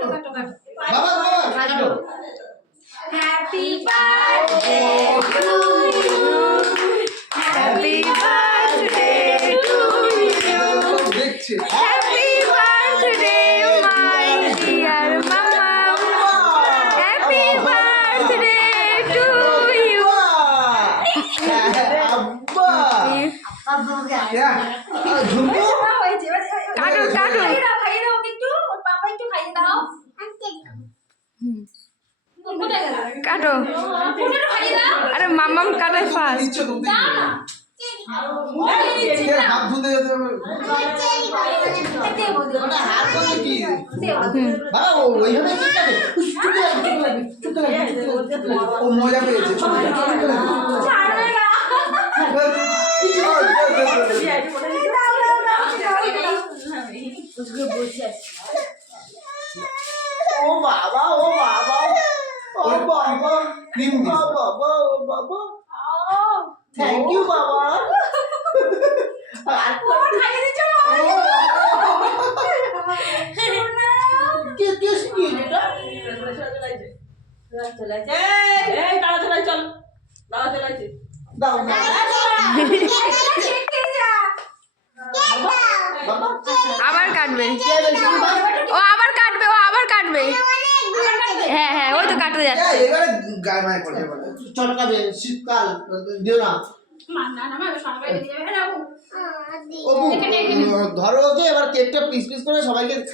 বাবা কাটো। Happy birthday to you, happy birthday to you, দেখছে হ্যাপি বার্থডে মাই ডিয়ার মামা, হ্যাপি বার্থডে টু ইউ। আব্বা ঝুমু কাটো কাটো কাটো, আরে মামাম কাটাই ফার্স্ট। নিচে ঢুকতে হাত ধুতে যেতে হবে ওটা হাত ধুতে কি বাবা ওইখানে কি কাটে ও মজা পেয়েছে ও বাবা ও বাবা ও বাবা ক্রিম দিস বাবা ও বাবা থ্যাংক ইউ বাবা আর কে কে শিখিয়ে এটা দাও না বাবা আবার কাটবে, ও আবার কাটবে, ও আবার কাটবে। হ্যাঁ হ্যাঁ ওই তো কাটতে যাচ্ছে। এবারে গায়ে মায়ে পড়ে এবারে চটকাবে শীতকাল দিও না ধরো ওকে এবার কেকটা পিস পিস করে সবাইকে